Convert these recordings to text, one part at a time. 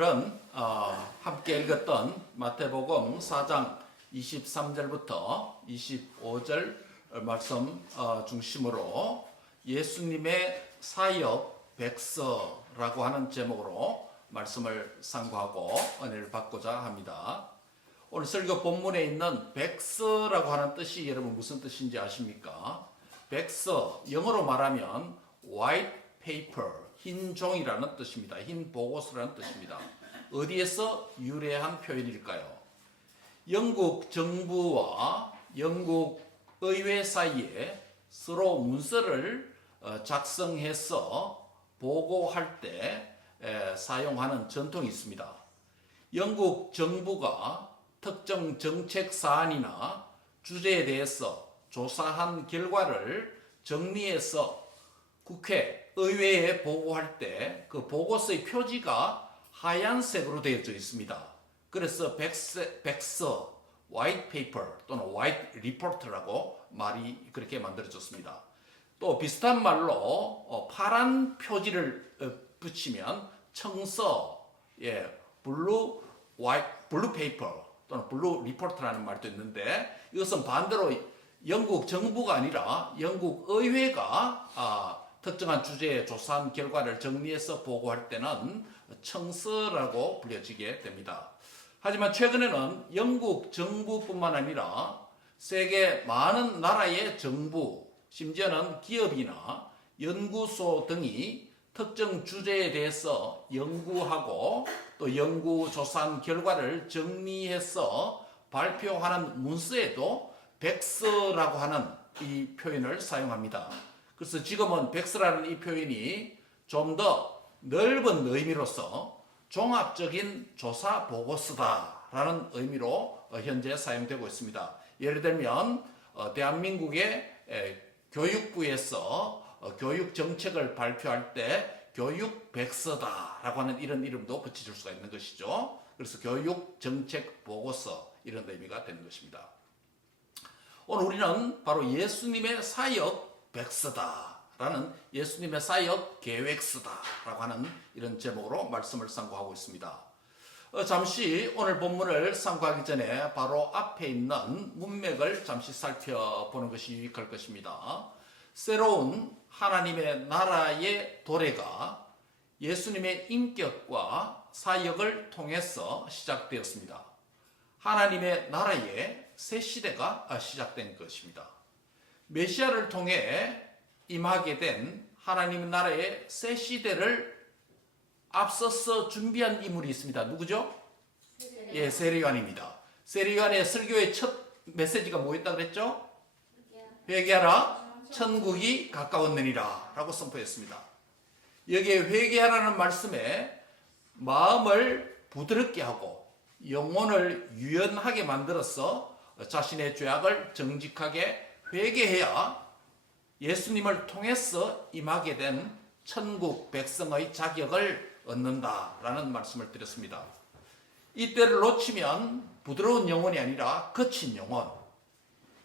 오늘은 함께 읽었던 마태복음 4장 23절부터 25절 말씀 중심으로 예수님의 사역 백서라고 하는 제목으로 말씀을 상고하고 은혜를 받고자 합니다. 오늘 설교 본문에 있는 백서라고 하는 뜻이 여러분 무슨 뜻인지 아십니까? 백서, 영어로 말하면 white paper, 흰 종이라는 뜻입니다. 흰 보고서라는 뜻입니다. 어디에서 유래한 표현일까요? 영국 정부와 영국 의회 사이에 서로 문서를 작성해서 보고할 때 사용하는 전통이 있습니다. 영국 정부가 특정 정책 사안이나 주제에 대해서 조사한 결과를 정리해서 국회, 의회에 보고할 때 그 보고서의 표지가 하얀색으로 되어져 있습니다. 그래서 백서, white paper 또는 white report라고 말이 그렇게 만들어졌습니다. 또 비슷한 말로 파란 표지를 붙이면 청서, blue paper 또는 blue report라는 말도 있는데 이것은 반대로 영국 정부가 아니라 영국 의회가 특정한 주제에 조사한 결과를 정리해서 보고할 때는 청서라고 불려지게 됩니다. 하지만 최근에는 영국 정부뿐만 아니라 세계 많은 나라의 정부, 심지어는 기업이나 연구소 등이 특정 주제에 대해서 연구하고 또 연구 조사한 결과를 정리해서 발표하는 문서에도 백서라고 하는 이 표현을 사용합니다. 그래서 지금은 백서라는 이 표현이 좀 더 넓은 의미로서 종합적인 조사 보고서다라는 의미로 현재 사용되고 있습니다. 예를 들면 대한민국의 교육부에서 교육 정책을 발표할 때 교육 백서다라고 하는 이런 이름도 붙여줄 수가 있는 것이죠. 그래서 교육 정책 보고서 이런 의미가 되는 것입니다. 오늘 우리는 바로 예수님의 사역 백서다라는 예수님의 사역 계획서다라고 하는 이런 제목으로 말씀을 상고하고 있습니다. 잠시 오늘 본문을 상고하기 전에 바로 앞에 있는 문맥을 잠시 살펴보는 것이 유익할 것입니다. 새로운 하나님의 나라의 도래가 예수님의 인격과 사역을 통해서 시작되었습니다. 하나님의 나라의 새 시대가 시작된 것입니다. 메시아를 통해 임하게 된 하나님의 나라의 새 시대를 앞서서 준비한 인물이 있습니다. 누구죠? 세례요한입니다. 세례요한의 설교의 첫 메시지가 뭐였다 그랬죠? 회개하라, 천국이 가까웠느니라 라고 선포했습니다. 여기에 회개하라는 말씀에 마음을 부드럽게 하고 영혼을 유연하게 만들어서 자신의 죄악을 정직하게 회개해야 예수님을 통해서 임하게 된 천국 백성의 자격을 얻는다라는 말씀을 드렸습니다. 이때를 놓치면 부드러운 영혼이 아니라 거친 영혼,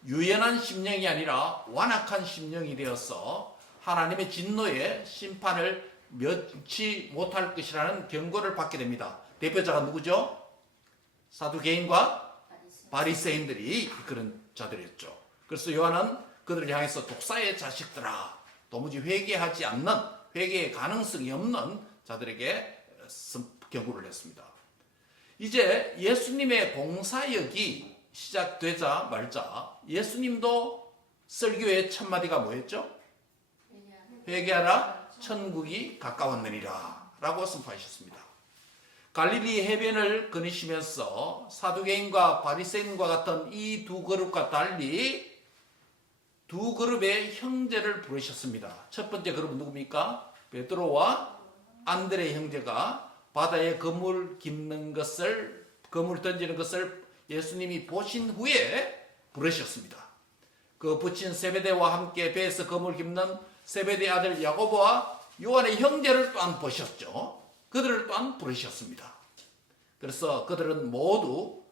유연한 심령이 아니라 완악한 심령이 되어서 하나님의 진노의 심판을 면치 못할 것이라는 경고를 받게 됩니다. 대표자가 누구죠? 사두개인과 바리새인들이 그런 자들이었죠. 그래서 요한은 그들을 향해서 독사의 자식들아, 도무지 회개하지 않는, 회개의 가능성이 없는 자들에게 경고를 했습니다. 이제 예수님의 공사역이 시작되자 말자 예수님도 설교의 첫마디가 뭐였죠? 회개하라, 천국이 가까웠느니라 라고 선포하셨습니다. 갈릴리 해변을 거니시면서 사두개인과 바리새인과 같은 이 두 그룹과 달리 두 그룹의 형제를 부르셨습니다. 첫 번째 그룹은 누굽니까? 베드로와 안드레 형제가 바다에 그물 던지는 것을 예수님이 보신 후에 부르셨습니다. 그 부친 세베대와 함께 배에서 그물 깁는 세베대 아들 야고보와 요한의 형제를 또한 보셨죠. 그들을 또한 부르셨습니다. 그래서 그들은 모두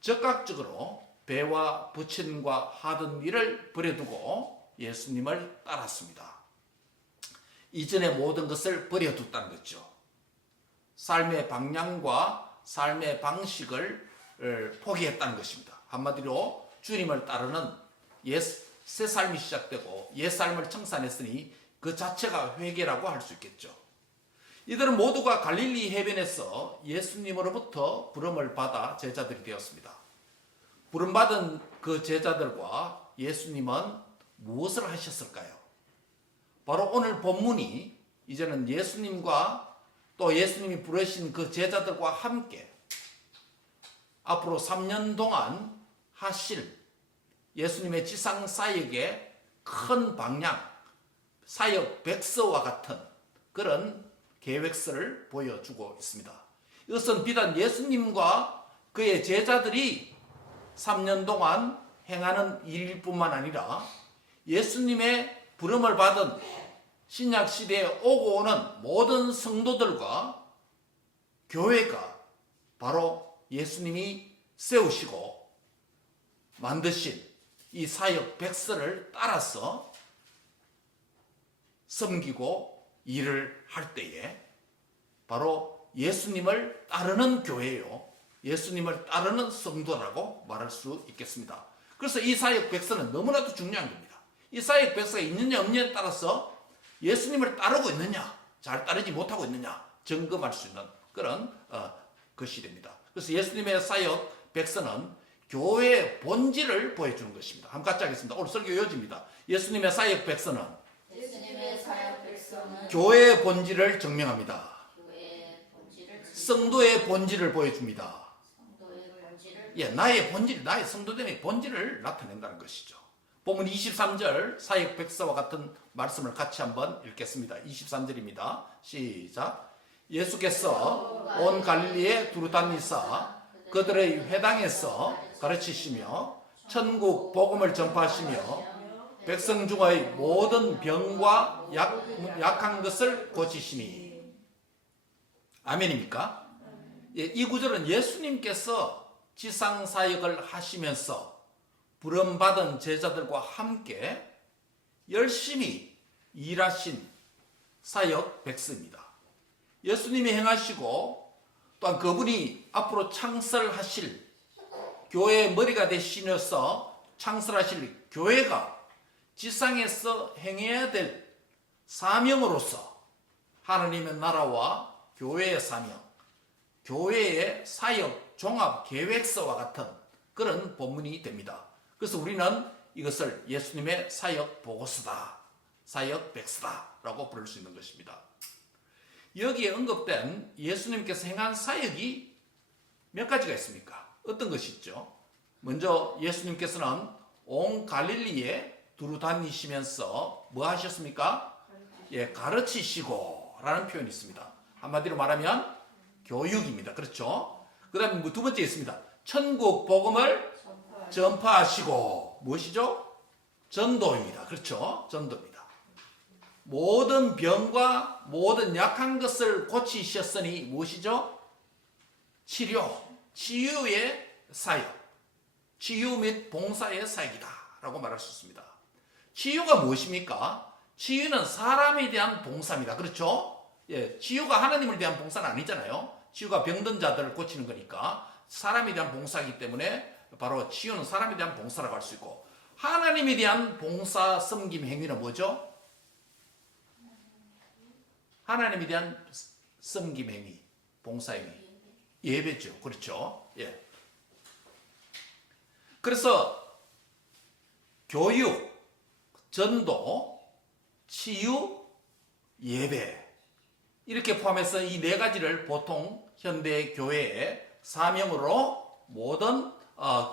적극적으로 배와 부친과 하던 일을 버려두고 예수님을 따랐습니다. 이전의 모든 것을 버려뒀다는 거죠. 삶의 방향과 삶의 방식을 포기했다는 것입니다. 한마디로 주님을 따르는 새 삶이 시작되고 옛 삶을 청산했으니 그 자체가 회개라고 할 수 있겠죠. 이들은 모두가 갈릴리 해변에서 예수님으로부터 부름을 받아 제자들이 되었습니다. 부름받은 그 제자들과 예수님은 무엇을 하셨을까요? 바로 오늘 본문이 이제는 예수님과 또 예수님이 부르신 그 제자들과 함께 앞으로 3년 동안 하실 예수님의 지상 사역의 큰 방향, 사역 백서와 같은 그런 계획서를 보여주고 있습니다. 이것은 비단 예수님과 그의 제자들이 3년 동안 행하는 일일 뿐만 아니라 예수님의 부름을 받은 신약 시대에 오고 오는 모든 성도들과 교회가 바로 예수님이 세우시고 만드신 이 사역 백서를 따라서 섬기고 일을 할 때에 바로 예수님을 따르는 교회요, 예수님을 따르는 성도라고 말할 수 있겠습니다. 그래서 이 사역 백서는 너무나도 중요한 겁니다. 이 사역 백서가 있느냐 없느냐에 따라서 예수님을 따르고 있느냐, 잘 따르지 못하고 있느냐 점검할 수 있는 그런 것이 됩니다. 그래서 예수님의 사역 백서는 교회의 본질을 보여주는 것입니다. 한번 같이 하겠습니다. 오늘 설교 요지입니다. 예수님의 사역 백서는 교회의 본질을 증명합니다. 성도의 본질을 보여줍니다. 나의 본질, 나의 성도됨의 본질을 나타낸다는 것이죠. 본문 23절 사역 백서와 같은 말씀을 같이 한번 읽겠습니다. 23절입니다. 시작. 예수께서 온 갈릴리에 두루 다니사 그들의 회당에서 가르치시며 천국 복음을 전파하시며 백성 중의 모든 병과 약한 것을 고치시니. 아멘입니까? 이 구절은 예수님께서 지상 사역을 하시면서 부름받은 제자들과 함께 열심히 일하신 사역 백서입니다. 예수님이 행하시고 또한 그분이 앞으로 창설하실 교회의 머리가 되시면서 창설하실 교회가 지상에서 행해야 될 사명으로서 하나님의 나라와 교회의 사명, 교회의 사역 종합 계획서와 같은 그런 본문이 됩니다. 그래서 우리는 이것을 예수님의 사역 보고서다, 사역 백서다라고 부를 수 있는 것입니다. 여기에 언급된 예수님께서 행한 사역이 몇 가지가 있습니까? 어떤 것이 있죠? 먼저 예수님께서는 온 갈릴리에 두루 다니시면서 뭐 하셨습니까? 가르치시고 라는 표현이 있습니다. 한마디로 말하면 교육입니다. 그렇죠? 그 다음에 두 번째 있습니다. 천국 복음을 전파하시고, 무엇이죠? 전도입니다. 그렇죠? 전도입니다. 모든 병과 모든 약한 것을 고치셨으니 무엇이죠? 치료, 치유의 사역, 치유 및 봉사의 사역이다 라고 말할 수 있습니다. 치유가 무엇입니까? 치유는 사람에 대한 봉사입니다. 그렇죠? 치유가 하나님을 대한 봉사는 아니잖아요. 치유가 병든 자들을 고치는 거니까 사람에 대한 봉사이기 때문에 바로 치유는 사람에 대한 봉사라고 할 수 있고, 하나님에 대한 봉사 섬김 행위는 뭐죠? 하나님에 대한 섬김 행위, 봉사 행위, 예배죠. 그렇죠? 그래서 교육, 전도, 치유, 예배 이렇게 포함해서 이 네 가지를 보통 현대 교회의 사명으로 모든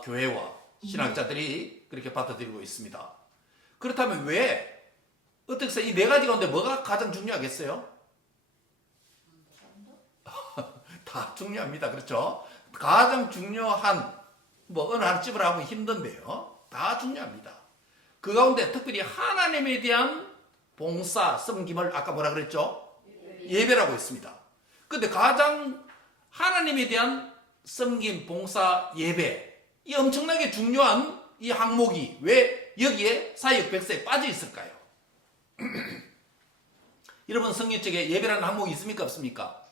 교회와 신학자들이 그렇게 받아들이고 있습니다. 그렇다면 왜 어떻게 해서 이 네 가지 가운데 뭐가 가장 중요하겠어요? 다 중요합니다. 그렇죠? 가장 중요한 어느 하나 집으라고 하면 힘든데요. 다 중요합니다. 그 가운데 특별히 하나님에 대한 봉사, 섬김을 아까 뭐라 그랬죠? 예배라고 했습니다. 근데 가장 하나님에 대한 섬김, 봉사, 예배, 이 엄청나게 중요한 이 항목이 왜 여기에 사역 백서에 빠져 있을까요? 여러분 성경책에 예배라는 항목이 있습니까? 없습니까?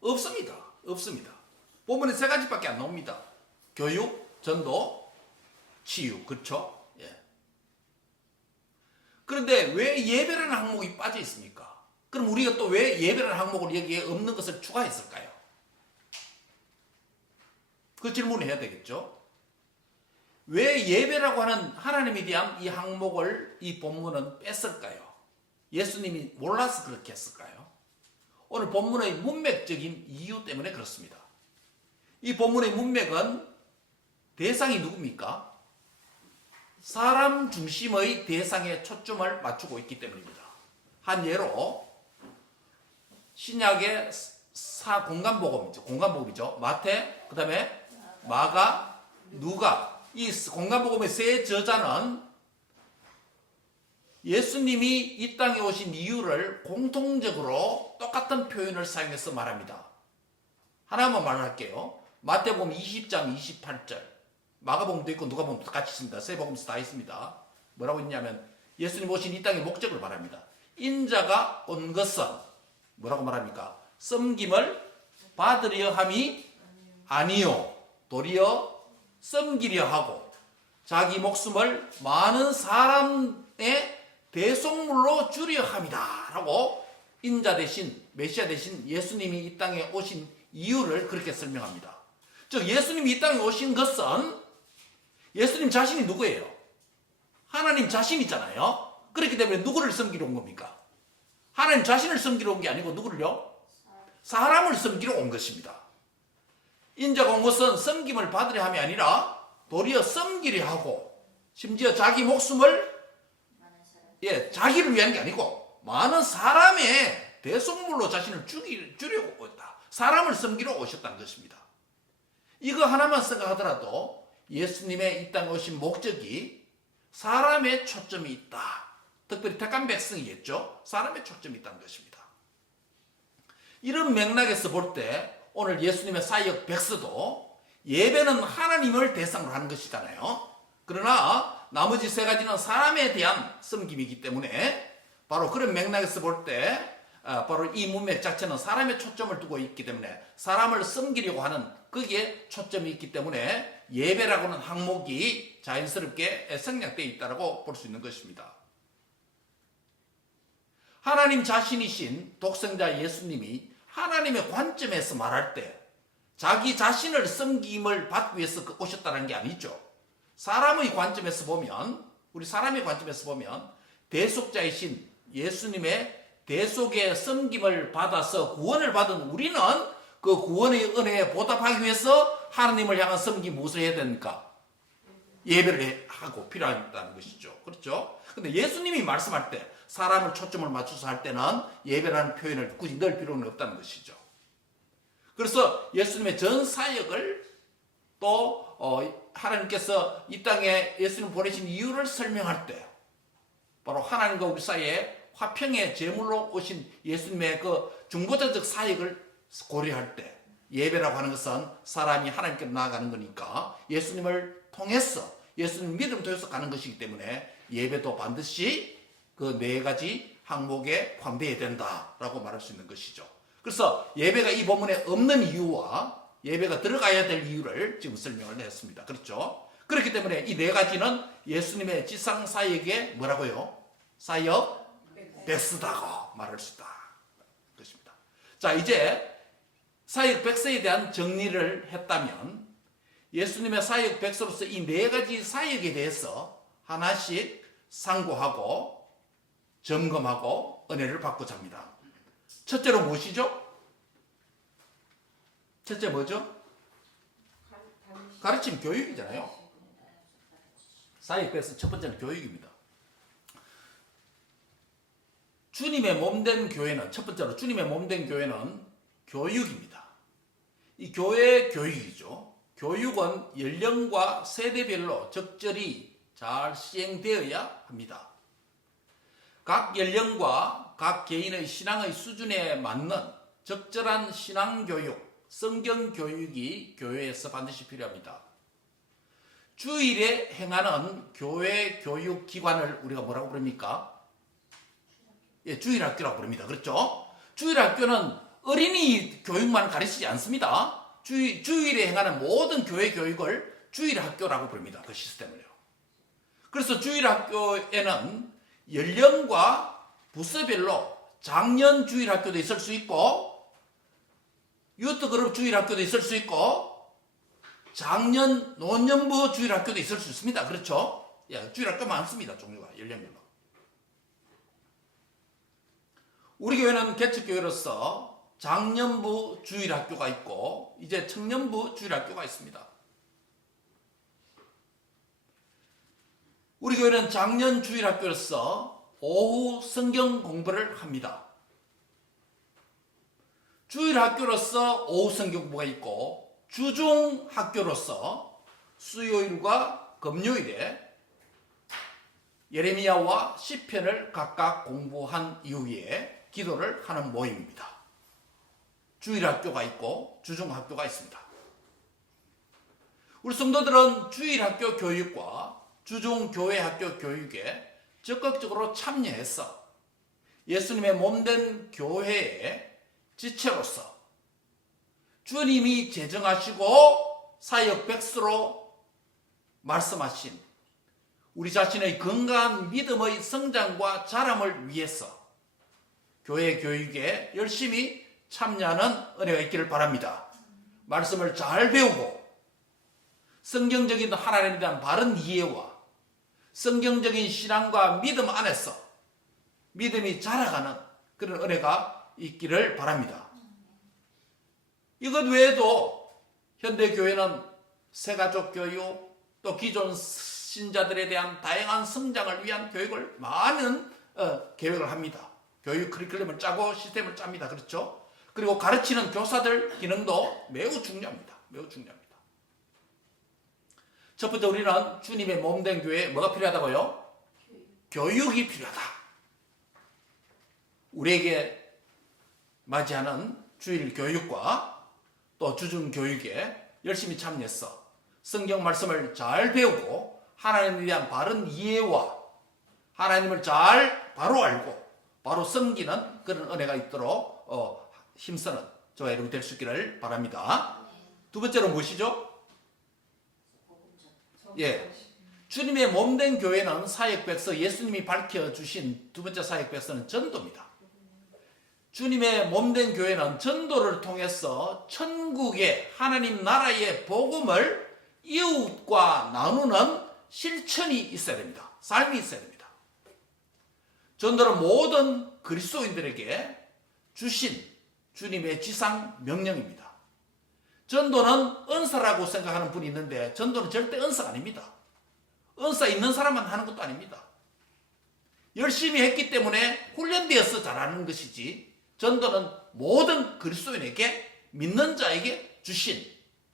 없습니다. 없습니다. 본문에 세 가지밖에 안 나옵니다. 교육, 전도, 치유. 그렇죠? 예. 그런데 왜 예배라는 항목이 빠져 있습니까? 그럼 우리가 또 왜 예배라는 항목을 여기에 없는 것을 추가했을까요? 그 질문을 해야 되겠죠? 왜 예배라고 하는 하나님에 대한 이 항목을 이 본문은 뺐을까요? 예수님이 몰라서 그렇게 했을까요? 오늘 본문의 문맥적인 이유 때문에 그렇습니다. 이 본문의 문맥은 대상이 누굽니까? 사람 중심의 대상에 초점을 맞추고 있기 때문입니다. 한 예로 신약의 공간복음이죠. 마태, 그 다음에 마가, 누가. 이 공간복음의 세 저자는 예수님이 이 땅에 오신 이유를 공통적으로 똑같은 표현을 사용해서 말합니다. 하나만 말할게요. 마태복음 20장 28절, 마가복음도 있고 누가복음도 같이 있습니다. 세 복음서 다 있습니다. 뭐라고 있냐면 예수님 오신 이 땅의 목적을 말합니다. 인자가 온 것은 뭐라고 말합니까? 섬김을 받으려 함이 아니요 도리어 섬기려 하고 자기 목숨을 많은 사람의 대속물로 주려 함이다 라고 인자 대신 메시아 대신 예수님이 이 땅에 오신 이유를 그렇게 설명합니다. 즉 예수님이 이 땅에 오신 것은 예수님 자신이 누구예요? 하나님 자신이잖아요. 그렇기 때문에 누구를 섬기러 온 겁니까? 하나님 자신을 섬기러 온 게 아니고 누구를요? 사람을 섬기러 온 것입니다. 인자가 온 것은 섬김을 받으려 함이 아니라 도리어 섬기려 하고 심지어 자기 목숨을 자기를 위한 게 아니고 많은 사람의 대속물로 자신을 주려고 왔다. 사람을 섬기러 오셨다는 것입니다. 이거 하나만 생각하더라도 예수님의 이 땅에 오신 목적이 사람의 초점이 있다. 특별히 택한 백성이겠죠. 사람의 초점이 있다는 것입니다. 이런 맥락에서 볼 때 오늘 예수님의 사역 백서도 예배는 하나님을 대상으로 하는 것이잖아요. 그러나 나머지 세 가지는 사람에 대한 섬김이기 때문에 바로 그런 맥락에서 볼 때 바로 이 문맥 자체는 사람의 초점을 두고 있기 때문에 사람을 섬기려고 하는 거기에 초점이 있기 때문에 예배라고 하는 항목이 자연스럽게 생략되어 있다고 볼 수 있는 것입니다. 하나님 자신이신 독생자 예수님이 하나님의 관점에서 말할 때 자기 자신을 섬김을 받기 위해서 오셨다는 게 아니죠. 사람의 관점에서 보면, 우리 사람의 관점에서 보면 대속자이신 예수님의 대속의 섬김을 받아서 구원을 받은 우리는 그 구원의 은혜에 보답하기 위해서 하나님을 향한 섬김 무엇을 해야 됩니까? 예배를 하고 필요하다는 것이죠. 그렇죠? 근데 예수님이 말씀할 때 사람을 초점을 맞춰서 할 때는 예배라는 표현을 굳이 넣을 필요는 없다는 것이죠. 그래서 예수님의 전 사역을 또 하나님께서 이 땅에 예수님 보내신 이유를 설명할 때 바로 하나님과 우리 사이에 화평의 제물로 오신 예수님의 그 중보자적 사역을 고려할 때 예배라고 하는 것은 사람이 하나님께로 나아가는 거니까 예수님을 통해서 예수님 믿음을 통해서 가는 것이기 때문에 예배도 반드시 그 네 가지 항목에 포함되어야 된다라고 말할 수 있는 것이죠. 그래서 예배가 이 본문에 없는 이유와 예배가 들어가야 될 이유를 지금 설명을 했습니다. 그렇죠? 그렇기 때문에 이 네 가지는 예수님의 지상 사역의 뭐라고요? 사역 백서다고 말할 수 있다. 것입니다. 자, 이제 사역 백서에 대한 정리를 했다면 예수님의 사역 백서로서 이 네 가지 사역에 대해서 하나씩 상고하고 점검하고 은혜를 받고자 합니다. 첫째로 무엇이죠? 첫째 뭐죠? 가르침, 교육이잖아요. 사역 백서 첫 번째는 교육입니다. 주님의 몸된 교회는, 첫 번째로 주님의 몸된 교회는 교육입니다. 이 교회의 교육이죠. 교육은 연령과 세대별로 적절히 잘 시행되어야 합니다. 각 연령과 각 개인의 신앙의 수준에 맞는 적절한 신앙교육, 성경교육이 교회에서 반드시 필요합니다. 주일에 행하는 교회 교육기관을 우리가 뭐라고 부릅니까? 주일학교라고 부릅니다. 그렇죠? 주일학교는 어린이 교육만 가르치지 않습니다. 주일에 행하는 모든 교회 교육을 주일학교라고 부릅니다. 그 시스템을요. 그래서 주일학교에는 연령과 부서별로 장년 주일학교도 있을 수 있고 유트그룹 주일학교도 있을 수 있고 장년 노년부 주일학교도 있을 수 있습니다. 그렇죠? 예, 주일학교 많습니다. 종류가 연령별로. 우리 교회는 개척교회로서 장년부 주일학교가 있고 이제 청년부 주일학교가 있습니다. 우리 교회는 장년 주일학교로서 오후 성경 공부를 합니다. 주일학교로서 오후 성경 공부가 있고 주중학교로서 수요일과 금요일에 예레미야와 시편을 각각 공부한 이후에 기도를 하는 모임입니다. 주일학교가 있고 주중학교가 있습니다. 우리 성도들은 주일학교 교육과 주중교회학교 교육에 적극적으로 참여해서 예수님의 몸된 교회의 지체로서 주님이 제정하시고 사역 백수로 말씀하신 우리 자신의 건강한 믿음의 성장과 자람을 위해서 교회 교육에 열심히 참여하는 은혜가 있기를 바랍니다. 말씀을 잘 배우고 성경적인 하나님에 대한 바른 이해와 성경적인 신앙과 믿음 안에서 믿음이 자라가는 그런 은혜가 있기를 바랍니다. 이것 외에도 현대교회는 새가족 교육 또 기존 신자들에 대한 다양한 성장을 위한 교육을 많은 계획을 합니다. 교육 커리큘럼을 짜고 시스템을 짭니다. 그렇죠? 그리고 가르치는 교사들 기능도 매우 중요합니다. 매우 중요합니다. 첫 번째 우리는 주님의 몸된 교회에 뭐가 필요하다고요? 교육이 필요하다. 우리에게 맞이하는 주일 교육과 또 주중 교육에 열심히 참여해서 성경 말씀을 잘 배우고 하나님에 대한 바른 이해와 하나님을 잘 바로 알고 바로 섬기는 그런 은혜가 있도록 힘쓰는 저와 여러분 될 수 있기를 바랍니다. 두 번째로 무엇이죠? 예, 주님의 몸된 교회는 사역 백서 예수님이 밝혀주신 두 번째 사역 백서는 전도입니다. 주님의 몸된 교회는 전도를 통해서 천국의 하나님 나라의 복음을 이웃과 나누는 실천이 있어야 됩니다. 삶이 있어야 됩니다. 전도는 모든 그리스도인들에게 주신 주님의 지상 명령입니다. 전도는 은사라고 생각하는 분이 있는데 전도는 절대 은사가 아닙니다. 은사 있는 사람만 하는 것도 아닙니다. 열심히 했기 때문에 훈련되어서 잘하는 것이지 전도는 모든 그리스도인에게 믿는 자에게 주신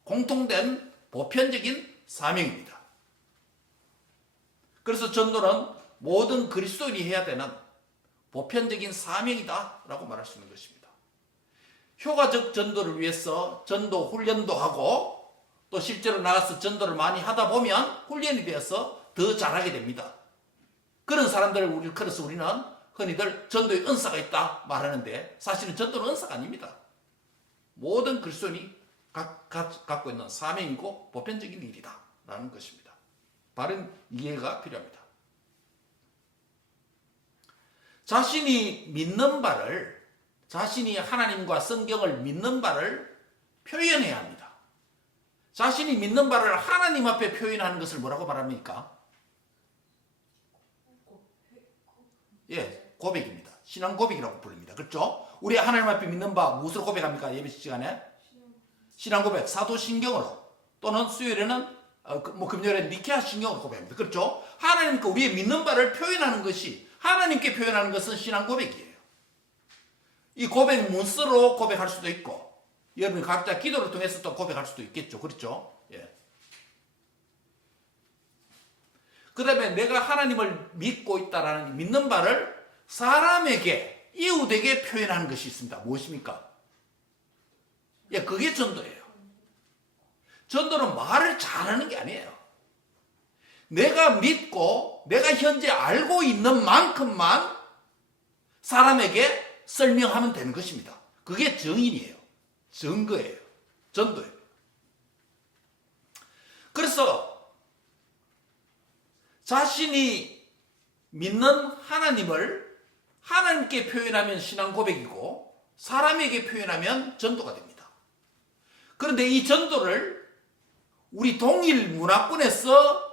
공통된 보편적인 사명입니다. 그래서 전도는 모든 그리스도인이 해야 되는 보편적인 사명이다 라고 말할 수 있는 것입니다. 효과적 전도를 위해서 전도 훈련도 하고 또 실제로 나가서 전도를 많이 하다 보면 훈련이 되어서 더 잘하게 됩니다. 그런 사람들을 그래서 우리는 흔히들 전도에 은사가 있다 말하는데 사실은 전도는 은사가 아닙니다. 모든 그리스도인이 갖고 있는 사명이고 보편적인 일이다 라는 것입니다. 바른 이해가 필요합니다. 자신이 믿는 바를 자신이 하나님과 성경을 믿는 바를 표현해야 합니다. 자신이 믿는 바를 하나님 앞에 표현하는 것을 뭐라고 말합니까? 예, 고백입니다. 신앙 고백이라고 부릅니다. 그렇죠? 우리 하나님 앞에 믿는 바 무엇으로 고백합니까? 예배 시간에? 신앙 고백, 사도신경으로 또는 수요일에는 금요일에 니케아 신경으로 고백합니다. 그렇죠? 하나님께 우리의 믿는 바를 표현하는 것이 하나님께 표현하는 것은 신앙 고백이에요. 이 고백 문서로 고백할 수도 있고 여러분이 각자 기도를 통해서 또 고백할 수도 있겠죠. 그렇죠? 예. 그 다음에 내가 하나님을 믿고 있다라는 믿는 바를 사람에게 이웃에게 표현하는 것이 있습니다. 무엇입니까? 예, 그게 전도예요. 전도는 말을 잘하는 게 아니에요. 내가 믿고 내가 현재 알고 있는 만큼만 사람에게 설명하면 되는 것입니다. 그게 정인이에요. 증거예요. 전도예요. 그래서 자신이 믿는 하나님을 하나님께 표현하면 신앙 고백이고 사람에게 표현하면 전도가 됩니다. 그런데 이 전도를 우리 동일 문화권에서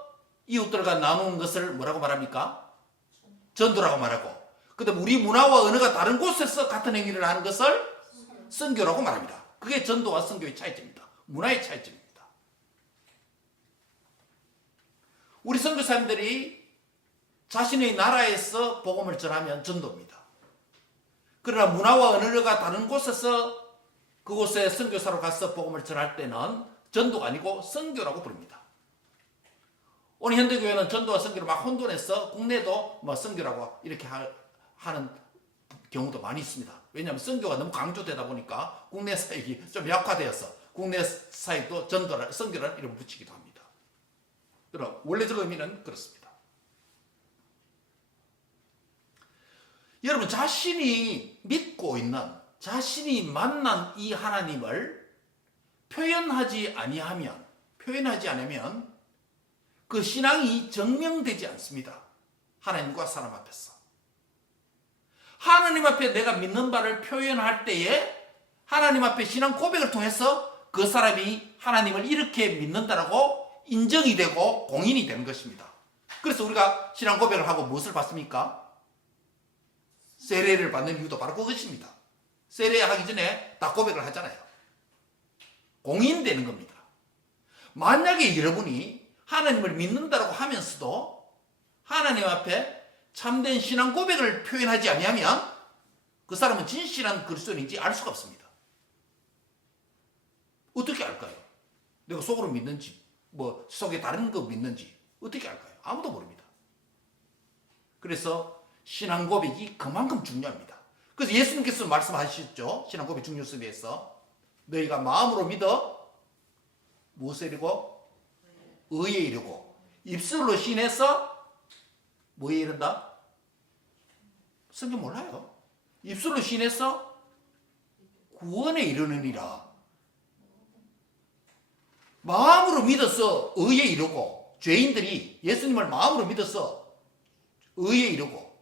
이웃들과 나누는 것을 뭐라고 말합니까? 전도라고 말하고, 그다음 우리 문화와 언어가 다른 곳에서 같은 행위를 하는 것을 선교라고 말합니다. 그게 전도와 선교의 차이점입니다. 문화의 차이점입니다. 우리 선교사님들이 자신의 나라에서 복음을 전하면 전도입니다. 그러나 문화와 언어가 다른 곳에서 그곳에 선교사로 가서 복음을 전할 때는 전도가 아니고 선교라고 부릅니다. 오늘 현대교회는 전도와 선교를 막 혼돈해서 국내도 뭐 선교라고 이렇게 하는 경우도 많이 있습니다. 왜냐하면 선교가 너무 강조되다 보니까 국내 사역이 좀 약화되어서 국내 사역도 전도라, 선교라는 이름을 붙이기도 합니다. 그럼 원래적 의미는 그렇습니다. 여러분, 자신이 믿고 있는, 자신이 만난 이 하나님을 표현하지 않으면 그 신앙이 증명되지 않습니다. 하나님과 사람 앞에서. 하나님 앞에 내가 믿는 바를 표현할 때에 하나님 앞에 신앙 고백을 통해서 그 사람이 하나님을 이렇게 믿는다라고 인정이 되고 공인이 되는 것입니다. 그래서 우리가 신앙 고백을 하고 무엇을 받습니까? 세례를 받는 이유도 바로 그것입니다. 세례하기 전에 다 고백을 하잖아요. 공인되는 겁니다. 만약에 여러분이 하나님을 믿는다고 하면서도 하나님 앞에 참된 신앙 고백을 표현하지 아니하면 그 사람은 진실한 그리스도인인지 알 수가 없습니다. 어떻게 알까요? 내가 속으로 믿는지 뭐 속에 다른 거 믿는지 어떻게 알까요? 아무도 모릅니다. 그래서 신앙 고백이 그만큼 중요합니다. 그래서 예수님께서 말씀하셨죠. 신앙 고백 중요성에 대해서 너희가 마음으로 믿어 무엇에 이르고 의에 이르고 입술로 신해서 뭐에 이른다? 성경 몰라요. 입술로 신해서 구원에 이르느니라. 마음으로 믿어서 의에 이르고, 죄인들이 예수님을 마음으로 믿어서 의에 이르고,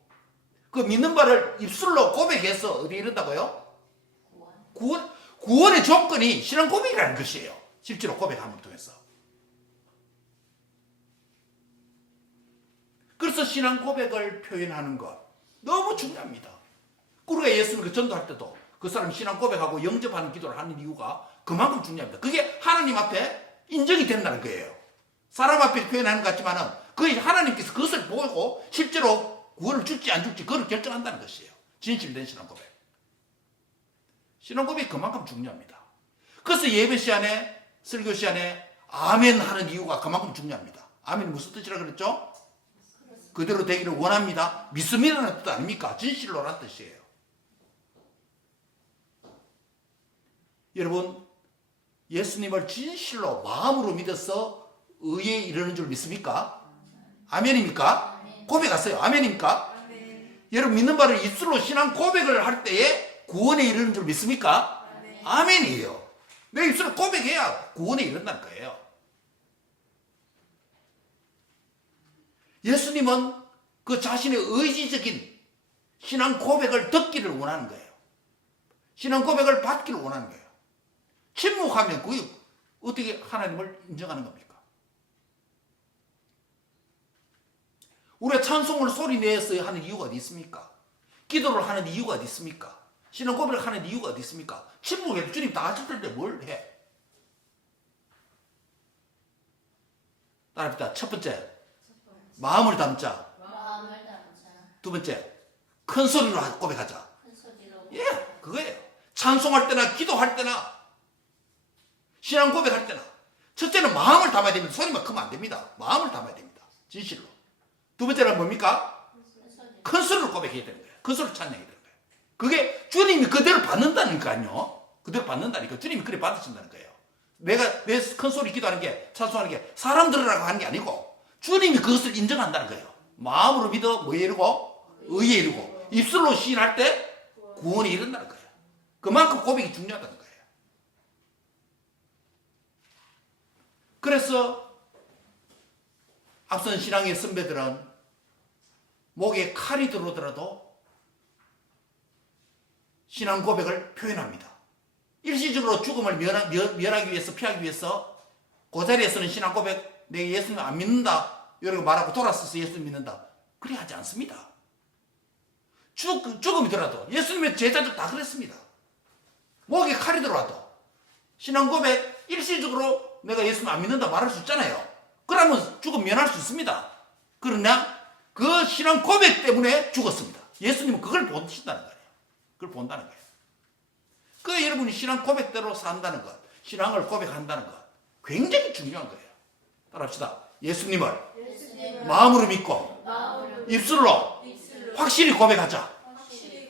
그 믿는 바를 입술로 고백해서 어디에 이른다고요? 구원의 조건이 신앙 고백이라는 것이에요. 실제로 고백함을 통해서. 그래서 신앙 고백을 표현하는 것 너무 중요합니다. 우리가 예수님 그 전도할 때도 그 사람 신앙 고백하고 영접하는 기도를 하는 이유가 그만큼 중요합니다. 그게 하나님 앞에 인정이 된다는 거예요. 사람 앞에 표현하는 것 같지만은 그 하나님께서 그것을 보고 실제로 구원을 줄지 안 줄지 그걸 결정한다는 것이에요. 진실된 신앙 고백. 신앙 고백이 그만큼 중요합니다. 그래서 예배 시간에 설교 시간에 아멘 하는 이유가 그만큼 중요합니다. 아멘이 무슨 뜻이라 그랬죠? 그대로 되기를 원합니다. 믿습니다는 뜻 아닙니까? 진실로라는 뜻이에요. 여러분, 예수님을 진실로 마음으로 믿어서 의에 이르는 줄 믿습니까? 아멘입니까? 아멘. 고백하세요. 아멘입니까? 아멘. 여러분, 믿는 바를 입술로 신앙 고백을 할 때에 구원에 이르는 줄 믿습니까? 아멘. 아멘이에요. 내 입술로 고백해야 구원에 이른다는 거예요. 예수님은 그 자신의 의지적인 신앙 고백을 듣기를 원하는 거예요. 신앙 고백을 받기를 원하는 거예요. 침묵하면 그게 어떻게 하나님을 인정하는 겁니까? 우리가 찬송을 소리 내서 하는 이유가 어디 있습니까? 기도를 하는 이유가 어디 있습니까? 신앙 고백을 하는 이유가 어디 있습니까? 침묵해도 주님 다 하실 텐데 뭘 해? 따라합시다. 첫 번째, 마음을 담자. 두 번째, 큰 소리로 고백하자. 예, 그거예요. 찬송할 때나 기도할 때나 신앙 고백할 때나 첫째는 마음을 담아야 됩니다. 소리만 크면 안 됩니다. 마음을 담아야 됩니다. 진실로. 두 번째는 뭡니까? 큰 소리로 고백해야 되는 거예요. 큰 소리로 찬양해야 되는 거예요. 그게 주님이 그대로 받는다니까요. 그대로 받는다니까. 주님이 그래 받으신다는 거예요. 내가 내 큰 소리 기도하는 게, 찬송하는 게 사람 들으라고 하는 게 아니고 주님이 그것을 인정한다는 거예요. 마음으로 믿어 뭐에 이르고 의에 이르고 입술로 시인할 때 구원에 이른다는 거예요. 그만큼 고백이 중요하다는 거예요. 그래서 앞선 신앙의 선배들은 목에 칼이 들어오더라도 신앙 고백을 표현합니다. 일시적으로 죽음을 면하기 위해서, 피하기 위해서 그 자리에서는 신앙 고백, 내가 예수님 안 믿는다 이렇게 말하고 돌아서서 예수님 믿는다 그래 하지 않습니다. 죽음이 들어도 예수님의 제자들 다 그랬습니다. 목에 칼이 들어와도 신앙 고백 일시적으로 내가 예수님 안 믿는다 말할 수 있잖아요. 그러면 죽음 면할 수 있습니다. 그러나 그 신앙 고백 때문에 죽었습니다. 예수님은 그걸 보신다는 거예요. 그걸 본다는 거예요. 그 여러분이 신앙 고백대로 산다는 것, 신앙을 고백한다는 것 굉장히 중요한 거예요. 따라합시다. 예수님을 마음으로 믿고 입술로 확실히 고백하자.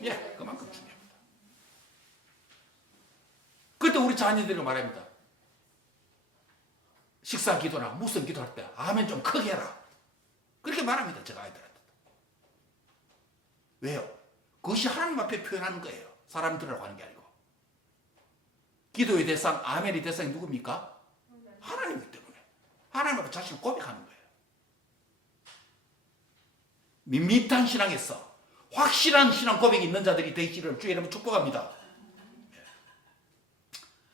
예, 그만큼 중요합니다. 그때 우리 자녀들이 말합니다. 식사 기도나 무슨 기도할 때 아멘 좀 크게 해라. 그렇게 말합니다. 제가 아이들한테. 왜요? 그것이 하나님 앞에 표현하는 거예요. 사람들이라고 하는 게 아니고. 기도의 대상, 아멘의 대상이 누굽니까? 하나님이기 때문에. 하나님 앞에 자신을 고백하는 거예요. 밋밋한 신앙에서 확실한 신앙 고백이 있는 자들이 되기를 주의 이름으로 축복합니다.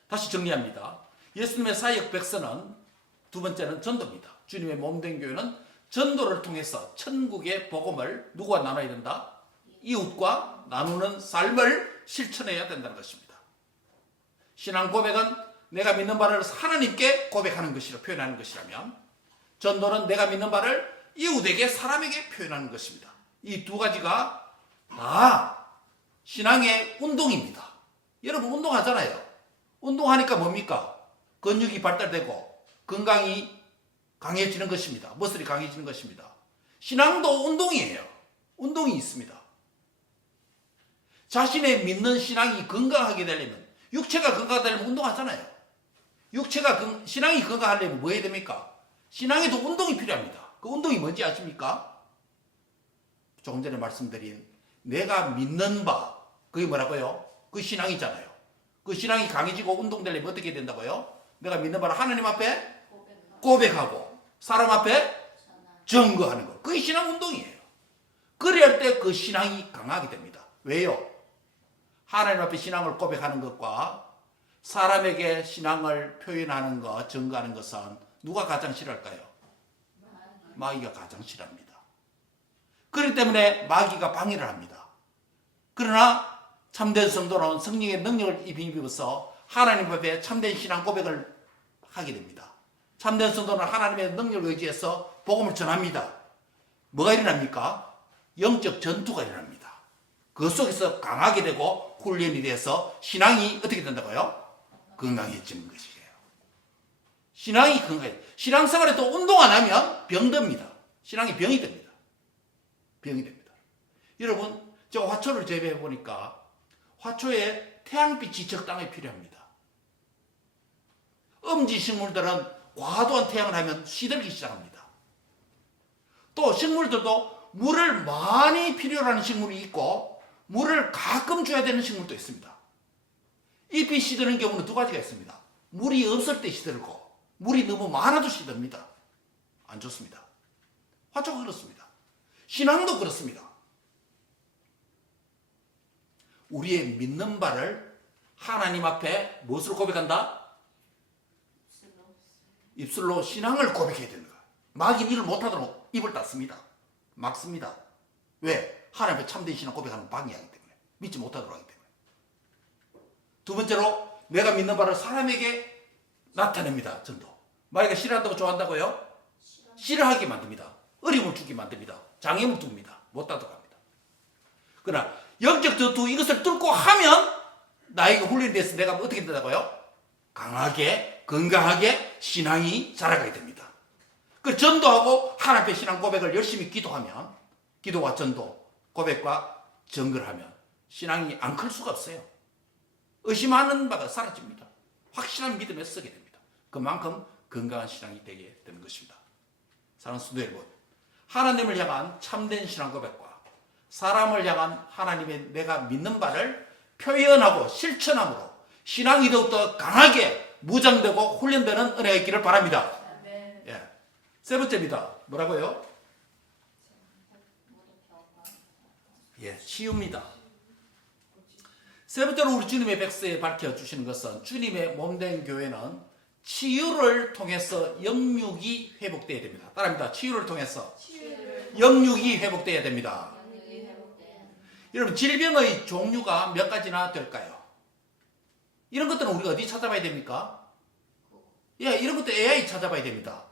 다시 정리합니다. 예수님의 사역 백서는 두 번째는 전도입니다. 주님의 몸된 교회는 전도를 통해서 천국의 복음을 누구와 나눠야 된다? 이웃과 나누는 삶을 실천해야 된다는 것입니다. 신앙 고백은 내가 믿는 바를 하나님께 고백하는 것이라 표현하는 것이라면 전도는 내가 믿는 바를 이웃에게 사람에게 표현하는 것입니다. 이 두 가지가 다 신앙의 운동입니다. 여러분 운동하잖아요. 운동하니까 뭡니까? 근육이 발달되고 건강이 강해지는 것입니다. 머슬이 강해지는 것입니다. 신앙도 운동이에요. 운동이 있습니다. 자신의 믿는 신앙이 건강하게 되려면 육체가 건강하려면 운동하잖아요. 신앙이 건강하려면 뭐 해야 됩니까? 신앙에도 운동이 필요합니다. 그 운동이 뭔지 아십니까? 조금 전에 말씀드린 내가 믿는 바 그게 뭐라고요? 그 신앙이잖아요. 그 신앙이 강해지고 운동되려면 어떻게 된다고요? 내가 믿는 바를 하나님 앞에 고백하고 사람 앞에 증거하는 것. 그게 신앙 운동이에요. 그래야 할 때 그 신앙이 강하게 됩니다. 왜요? 하나님 앞에 신앙을 고백하는 것과 사람에게 신앙을 표현하는 것, 증거하는 것은 누가 가장 싫어할까요? 마귀가 가장 싫어합니다. 그렇기 때문에 마귀가 방해를 합니다. 그러나 참된 성도는 성령의 능력을 입혀서 하나님 앞에 참된 신앙 고백을 하게 됩니다. 참된 성도는 하나님의 능력을 의지해서 복음을 전합니다. 뭐가 일어납니까? 영적 전투가 일어납니다. 그 속에서 강하게 되고 훈련이 돼서 신앙이 어떻게 된다고요? 건강해지는 것이에요. 신앙이 건강해. 신앙생활에 또 운동 안 하면 병듭니다. 신앙이 병이 됩니다. 병이 됩니다. 여러분, 제가 화초를 재배해 보니까 화초에 태양빛이 적당히 필요합니다. 음지 식물들은 과도한 태양을 하면 시들기 시작합니다. 또 식물들도 물을 많이 필요로 하는 식물이 있고 물을 가끔 줘야 되는 식물도 있습니다. 잎이 시드는 경우는 두 가지가 있습니다. 물이 없을 때 시들고 물이 너무 많아도 시듭니다. 안 좋습니다. 화초가 그렇습니다. 신앙도 그렇습니다. 우리의 믿는 바를 하나님 앞에 무엇으로 고백한다? 입술로 신앙을 고백해야 되는 거야. 마귀는 이를 못하도록 입을 닫습니다. 막습니다. 왜? 하나님 앞에 참된 신앙 고백하는 방해하기 때문에. 믿지 못하도록 하기 때문에. 두 번째로 내가 믿는 바를 사람에게 나타냅니다. 전도. 마귀가 싫어한다고 좋아한다고요? 싫어하게 만듭니다. 어려움을 주게 만듭니다. 장애물 둡니다. 못하도록 합니다. 그러나 영적 전투 이것을 뚫고 하면 나에게 훈련돼서 내가 어떻게 된다고요? 강하게 건강하게 신앙이 자라가게 됩니다. 그 전도하고 하나님 앞에 신앙 고백을 열심히 기도하면 기도와 전도 고백과 증거를 하면 신앙이 안 클 수가 없어요. 의심하는 바가 사라집니다. 확실한 믿음에 서게 됩니다. 그만큼 건강한 신앙이 되게 되는 것입니다. 사랑하는 성도 여러분, 하나님을 향한 참된 신앙 고백과 사람을 향한 하나님의 내가 믿는 바를 표현하고 실천함으로 신앙이 더욱더 강하게 무장되고 훈련되는 은혜가 있기를 바랍니다. 예. 세 번째입니다. 뭐라고요? 예, 치유입니다. 세 번째로 우리 주님의 백성에 밝혀주시는 것은 주님의 몸된 교회는 치유를 통해서 영육이 회복되어야 됩니다. 따라합니다. 치유를 통해서 영육이 회복되어야 됩니다. 여러분, 질병의 종류가 몇 가지나 될까요? 이런 것들은 우리가 어디 찾아봐야 됩니까? 예, 이런 것도 AI 찾아봐야 됩니다.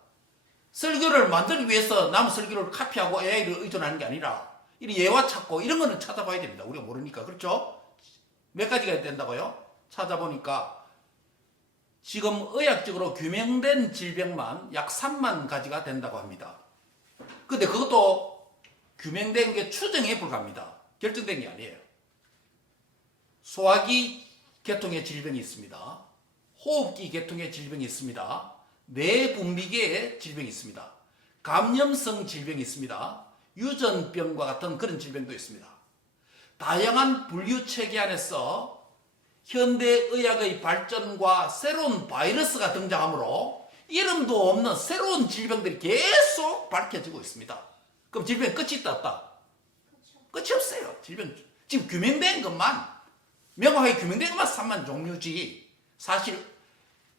설교를 만들기 위해서 남의 설교를 카피하고 AI를 의존하는 게 아니라 이 예화 찾고 이런 거는 찾아봐야 됩니다. 우리가 모르니까. 그렇죠? 몇 가지가 된다고요? 찾아보니까 지금 의학적으로 규명된 질병만 약 3만 가지가 된다고 합니다. 근데 그것도 규명된 게 추정에 불과합니다. 결정된 게 아니에요. 소화기 계통의 질병이 있습니다. 호흡기 계통의 질병이 있습니다. 뇌분비계의 질병이 있습니다. 감염성 질병이 있습니다. 유전병과 같은 그런 질병도 있습니다. 다양한 분류 체계 안에서 현대의학의 발전과 새로운 바이러스가 등장하므로 이름도 없는 새로운 질병들이 계속 밝혀지고 있습니다. 그럼 질병 끝이 있다 없다? 끝이 없어요. 질병 지금 규명된 것만, 명확하게 규명된 것만 3만 종류지, 사실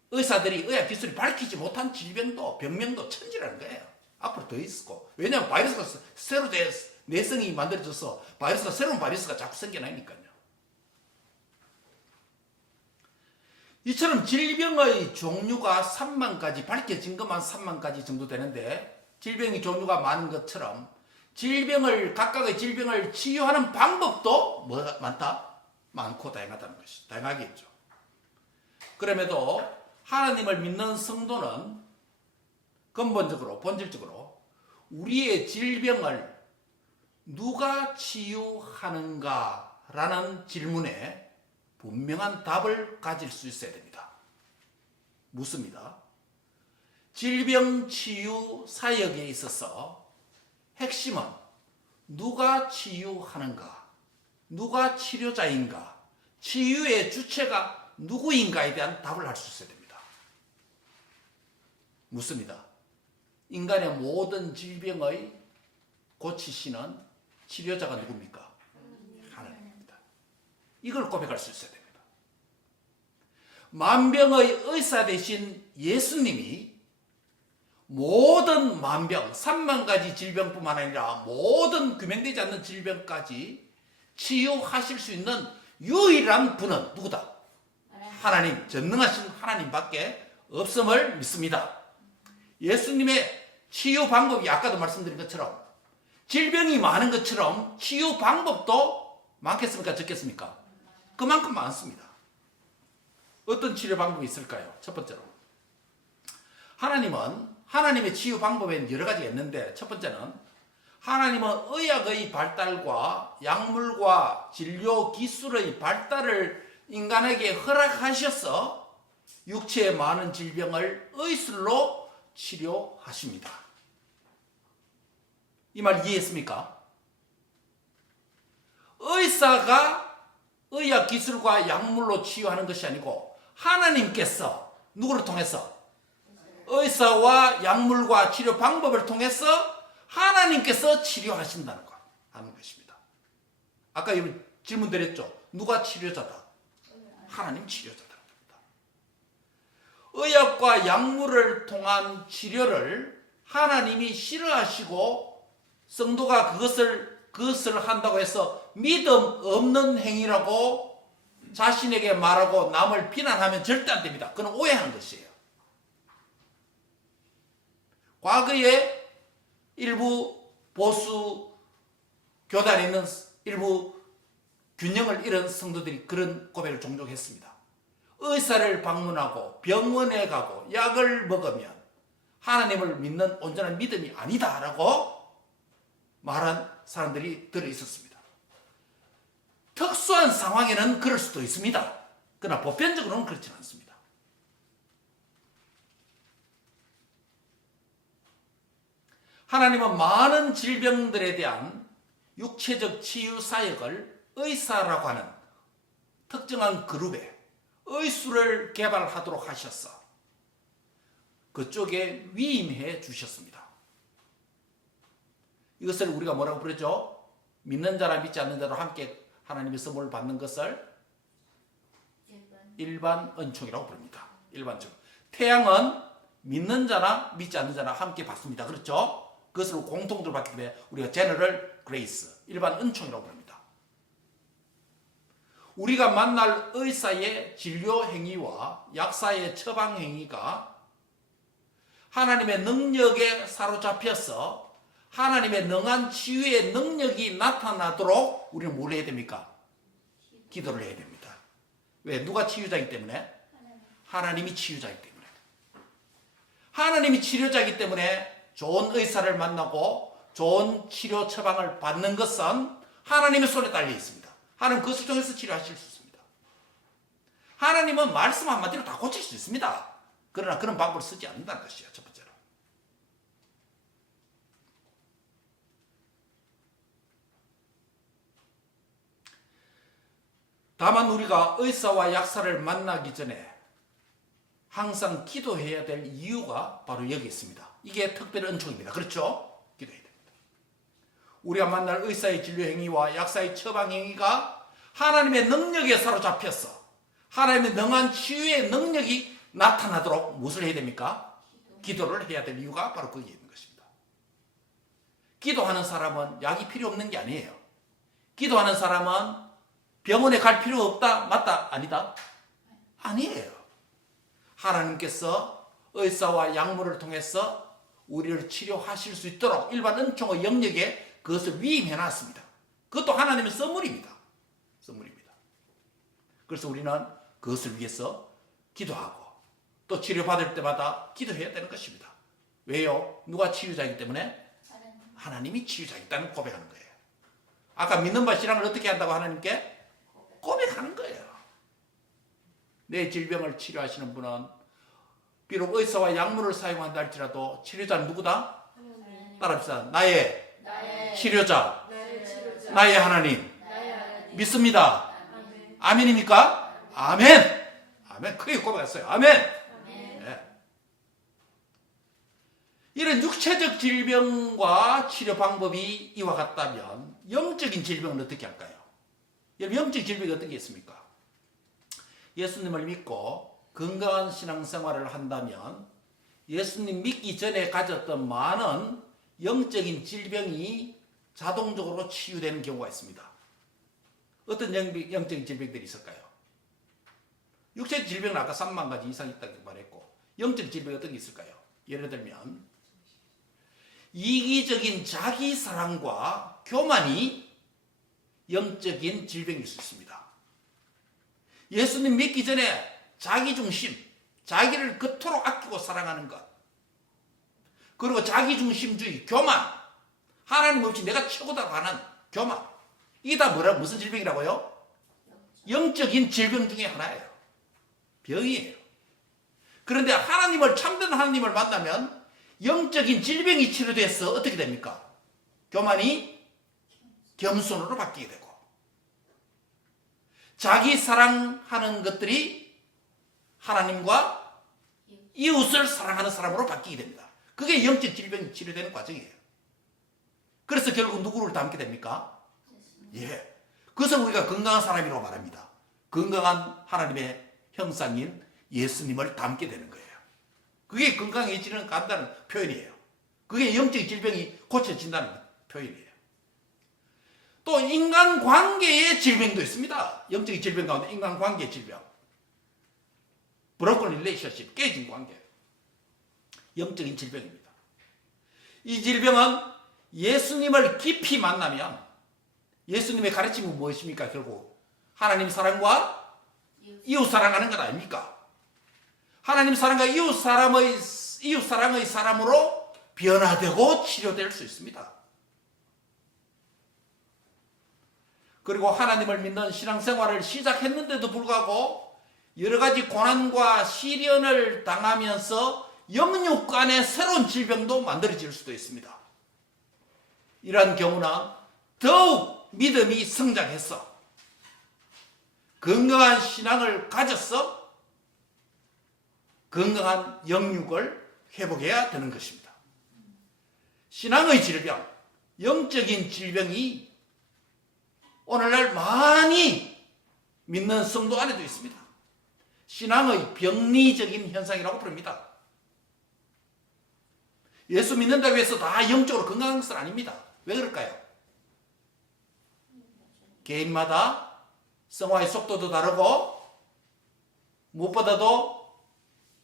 의사들이 의학 기술이 밝히지 못한 질병도 병명도 천지라는 거예요. 앞으로 더 있을 거. 왜냐하면 바이러스가 새로 내성이 만들어져서 새로운 바이러스가 자꾸 생겨나니까요. 이처럼 질병의 종류가 3만 가지, 밝혀진 것만 3만 가지 정도 되는데, 질병의 종류가 많은 것처럼 각각의 질병을 치유하는 방법도 뭐가 많다? 많고 다양하다는 것이 다양하겠죠. 그럼에도 하나님을 믿는 성도는 근본적으로, 본질적으로 우리의 질병을 누가 치유하는가라는 질문에 분명한 답을 가질 수 있어야 됩니다. 묻습니다. 질병 치유 사역에 있어서 핵심은 누가 치유하는가, 누가 치료자인가, 치유의 주체가 누구인가에 대한 답을 할 수 있어야 됩니다. 묻습니다. 인간의 모든 질병의 고치시는 치료자가 누굽니까? 하나님입니다. 이걸 고백할 수 있어야 됩니다. 만병의 의사 되신 예수님이 모든 만병, 3만 가지 질병뿐만 아니라 모든 규명되지 않는 질병까지 치유하실 수 있는 유일한 분은 누구다? 하나님, 전능하신 하나님밖에 없음을 믿습니다. 예수님의 치유 방법이 아까도 말씀드린 것처럼 질병이 많은 것처럼 치유 방법도 많겠습니까? 적겠습니까? 그만큼 많습니다. 어떤 치료 방법이 있을까요? 첫 번째로, 하나님의 치유 방법에는 여러 가지가 있는데, 첫 번째는 하나님은 의학의 발달과 약물과 진료 기술의 발달을 인간에게 허락하셔서 육체의 많은 질병을 의술로 치료하십니다. 이 말 이해했습니까? 의사가 의학 기술과 약물로 치유하는 것이 아니고 하나님께서 누구를 통해서? 의사와 약물과 치료 방법을 통해서 하나님께서 치료하신다는 거 하는 것입니다. 아까 질문 드렸죠. 누가 치료자다? 하나님 치료자다. 의학과 약물을 통한 치료를 하나님이 싫어하시고 성도가 그것을 한다고 해서 믿음 없는 행위라고 자신에게 말하고 남을 비난하면 절대 안 됩니다. 그건 오해하는 것이에요. 과거에 일부 보수 교단에 있는 일부 균형을 잃은 성도들이 그런 고백을 종종 했습니다. 의사를 방문하고 병원에 가고 약을 먹으면 하나님을 믿는 온전한 믿음이 아니다라고 말한 사람들이 들어 있었습니다. 특수한 상황에는 그럴 수도 있습니다. 그러나 보편적으로는 그렇지 않습니다. 하나님은 많은 질병들에 대한 육체적 치유 사역을 의사라고 하는 특정한 그룹에 의수를 개발하도록 하셔서 그쪽에 위임해 주셨습니다. 이것을 우리가 뭐라고 부르죠? 믿는 자나 믿지 않는 자로 함께 하나님의 선물을 받는 것을 일반 은총이라고 부릅니다. 일반 은총. 태양은 믿는 자나 믿지 않는 자나 함께 받습니다. 그렇죠? 그것을 공통적으로 받기 때문에 우리가 제너럴 그레이스, 일반 은총이라고 부릅니다. 우리가 만날 의사의 진료 행위와 약사의 처방 행위가 하나님의 능력에 사로잡혀서 하나님의 능한 치유의 능력이 나타나도록 우리는 뭘 해야 됩니까? 기도를 해야 됩니다. 왜? 누가 치유자이기 때문에? 하나님이 치유자이기 때문에. 하나님이 치료자이기 때문에 좋은 의사를 만나고 좋은 치료 처방을 받는 것은 하나님의 손에 달려 있습니다. 하나님 그것을 통해서 치료하실 수 있습니다. 하나님은 말씀 한마디로 다 고칠 수 있습니다. 그러나 그런 방법을 쓰지 않는다는 것이죠. 첫 번째로. 다만 우리가 의사와 약사를 만나기 전에 항상 기도해야 될 이유가 바로 여기 있습니다. 이게 특별한 은총입니다. 그렇죠? 기도해야 됩니다. 우리가 만날 의사의 진료 행위와 약사의 처방 행위가 하나님의 능력에 사로잡혀서 하나님의 능한 치유의 능력이 나타나도록 무엇을 해야 됩니까? 기도를 해야 될 이유가 바로 거기에 있는 것입니다. 기도하는 사람은 약이 필요 없는 게 아니에요. 기도하는 사람은 병원에 갈 필요 없다? 맞다? 아니다? 아니에요. 하나님께서 의사와 약물을 통해서 우리를 치료하실 수 있도록 일반 은총의 영역에 그것을 위임해 놨습니다. 그것도 하나님의 선물입니다. 선물입니다. 그래서 우리는 그것을 위해서 기도하고 또 치료받을 때마다 기도해야 되는 것입니다. 왜요? 누가 치유자이기 때문에? 하나님이 치유자이다는 고백하는 거예요. 아까 믿는 바 신앙을 어떻게 한다고 하나님께? 고백하는 거예요. 내 질병을 치료하시는 분은 비록 의사와 약물을 사용한다 할지라도 치료자는 누구다? 따라합시다. 나의 치료자, 나의 하나님. 믿습니다. 아멘입니까? 아멘. 아멘. 크게 고백했어요. 아멘. 네. 이런 육체적 질병과 치료 방법이 이와 같다면 영적인 질병은 어떻게 할까요? 여러분, 영적 질병이 어떤 게 있습니까? 예수님을 믿고 건강한 신앙생활을 한다면 예수님 믿기 전에 가졌던 많은 영적인 질병이 자동적으로 치유되는 경우가 있습니다. 어떤 영적인 질병들이 있을까요? 육체적 질병은 아까 3만 가지 이상 있다고 말했고, 영적 질병이 어떤 게 있을까요? 예를 들면 이기적인 자기 사랑과 교만이 영적인 질병일 수 있습니다. 예수님 믿기 전에 자기 중심, 자기를 그토록 아끼고 사랑하는 것, 그리고 자기 중심주의, 교만, 하나님 없이 내가 최고다고 하는 교만, 이게 다 무슨 질병이라고요? 영적인 질병 중에 하나예요. 병이에요. 그런데 하나님을, 참된 하나님을 만나면 영적인 질병이 치료돼서 어떻게 됩니까? 교만이 겸손으로 바뀌게 되고, 자기 사랑하는 것들이 하나님과 이웃을 사랑하는 사람으로 바뀌게 됩니다. 그게 영적 질병이 치료되는 과정이에요. 그래서 결국 누구를 닮게 됩니까? 예. 그것을 우리가 건강한 사람이라고 말합니다. 건강한 하나님의 형상인 예수님을 닮게 되는 거예요. 그게 건강해지는 간단한 표현이에요. 그게 영적 질병이 고쳐진다는 표현이에요. 또 인간관계의 질병도 있습니다. 영적인 질병 가운데 인간관계의 질병. 브로큰 릴레이션십, 깨진 관계. 영적인 질병입니다. 이 질병은 예수님을 깊이 만나면 예수님의 가르침은 무엇입니까? 결국 하나님 사랑과 이웃 사랑하는 것 아닙니까? 하나님 사랑과 이웃 사랑의 사람으로 변화되고 치료될 수 있습니다. 그리고 하나님을 믿는 신앙생활을 시작했는데도 불구하고 여러 가지 고난과 시련을 당하면서 영육 간의 새로운 질병도 만들어질 수도 있습니다. 이러한 경우는 더욱 믿음이 성장해서 건강한 신앙을 가져서 건강한 영육을 회복해야 되는 것입니다. 신앙의 질병, 영적인 질병이 오늘날 많이 믿는 성도 안에도 있습니다. 신앙의 병리적인 현상이라고 부릅니다. 예수 믿는다고 해서 다 영적으로 건강한 것은 아닙니다. 왜 그럴까요? 개인마다 성화의 속도도 다르고 무엇보다도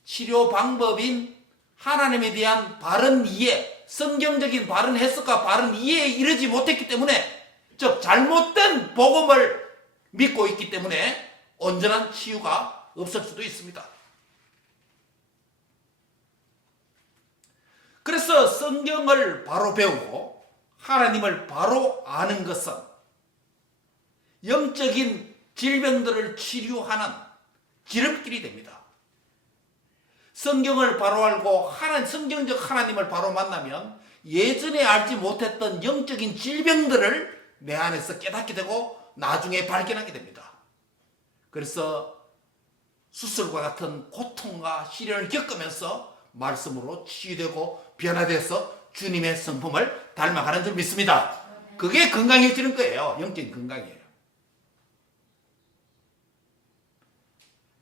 치료 방법인 하나님에 대한 바른 이해, 성경적인 바른 해석과 바른 이해에 이르지 못했기 때문에, 즉 잘못된 복음을 믿고 있기 때문에 온전한 치유가 없을 수도 있습니다. 그래서 성경을 바로 배우고 하나님을 바로 아는 것은 영적인 질병들을 치료하는 지름길이 됩니다. 성경을 바로 알고 성경적 하나님을 바로 만나면 예전에 알지 못했던 영적인 질병들을 내 안에서 깨닫게 되고 나중에 발견하게 됩니다. 그래서 수술과 같은 고통과 시련을 겪으면서 말씀으로 치유되고 변화돼서 주님의 성품을 닮아가는 줄 믿습니다. 그게 건강해지는 거예요. 영적인 건강이에요.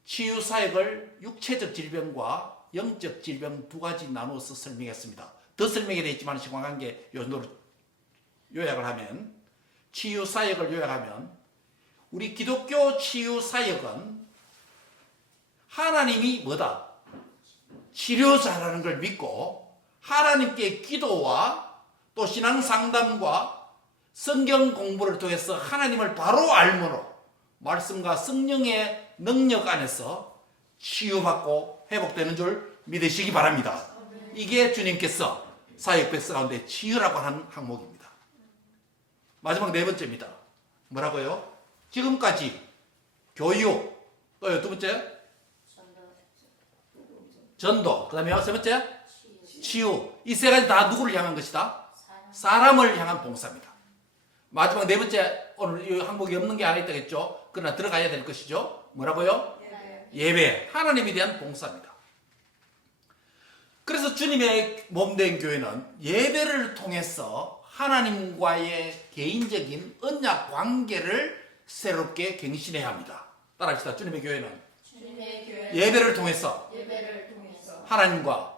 치유 사역을 육체적 질병과 영적 질병 두 가지 나누어서 설명했습니다. 더 설명이 되어 있지만 시간 관계 요약을 하면, 치유 사역을 요약하면 우리 기독교 치유 사역은 하나님이 뭐다? 치료자라는 걸 믿고 하나님께 기도와 또 신앙 상담과 성경 공부를 통해서 하나님을 바로 알므로 말씀과 성령의 능력 안에서 치유받고 회복되는 줄 믿으시기 바랍니다. 이게 주님께서 사역 백성 가운데 치유라고 하는 항목입니다. 마지막 네 번째입니다. 뭐라고요? 지금까지 교육, 또요 두 번째 전도, 그 다음에 세 번째 치유. 이 세 가지 다 누구를 향한 것이다? 사람을 향한 봉사입니다. 마지막 네 번째, 오늘 이 항목이 없는 게 하나 있다겠죠? 그러나 들어가야 될 것이죠. 뭐라고요? 예배. 하나님에 대한 봉사입니다. 그래서 주님의 몸된 교회는 예배를 통해서 하나님과의 개인적인 언약 관계를 새롭게 갱신해야 합니다. 따라합시다. 주님의 교회는 예배를 통해서 하나님과